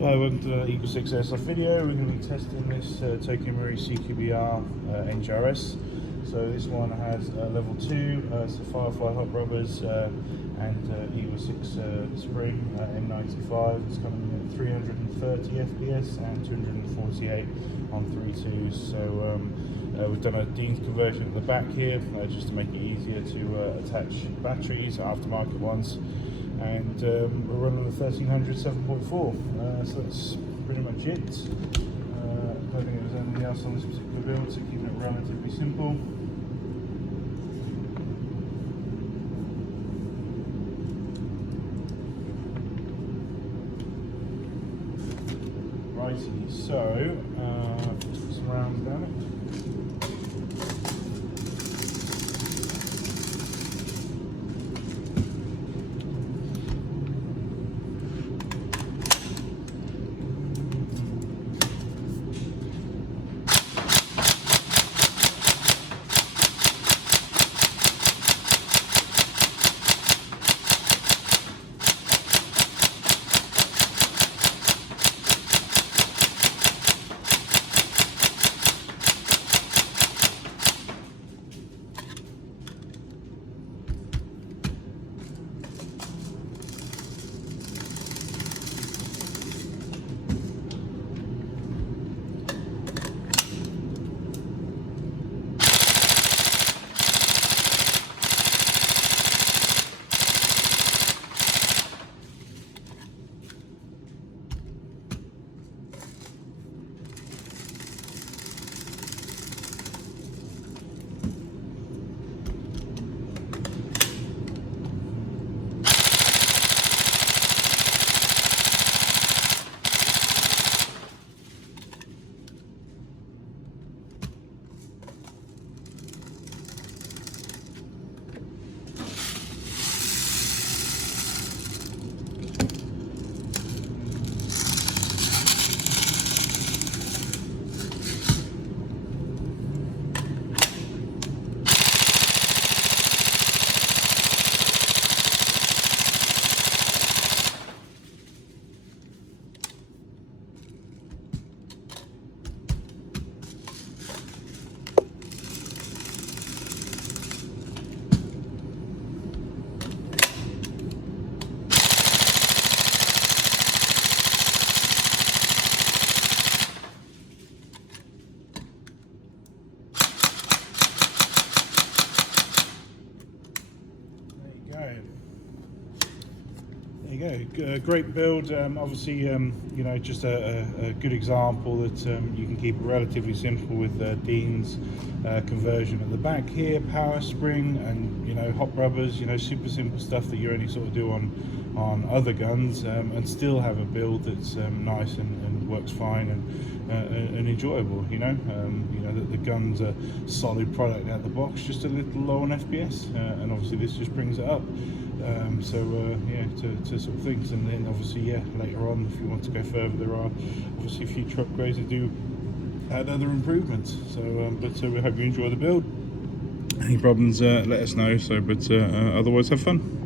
Hi, welcome to the EagleSix Airsoft video. We're going to be testing this Cqbr Cqbr Ngrs. So this one has level 2, so Firefly Hop Rubbers and EagleSix Spring M95. It's coming in at 330 FPS and 248 on 3.2s. So we've done a Dean's conversion at the back here just to make it easier to attach batteries, aftermarket ones. And we're running the 1300 7.4, so that's pretty much it. I don't think there's anything else on this particular build, so keeping it relatively simple. Righty, so put some rounds down it. There you go, great build. Obviously, you know, just a good example that you can keep it relatively simple with Dean's conversion at the back here, power spring, and you know, hop rubbers. You know, super simple stuff that you only sort of do on other guns, and still have a build that's nice and works fine and enjoyable. You know that the gun's a solid product out the box, just a little low on FPS, and obviously this just brings it up. Yeah, to sort of things, and then obviously, yeah, later on, if you want to go further, there are obviously future upgrades that do add other improvements. So we hope you enjoy the build. Any problems, let us know. Otherwise, have fun.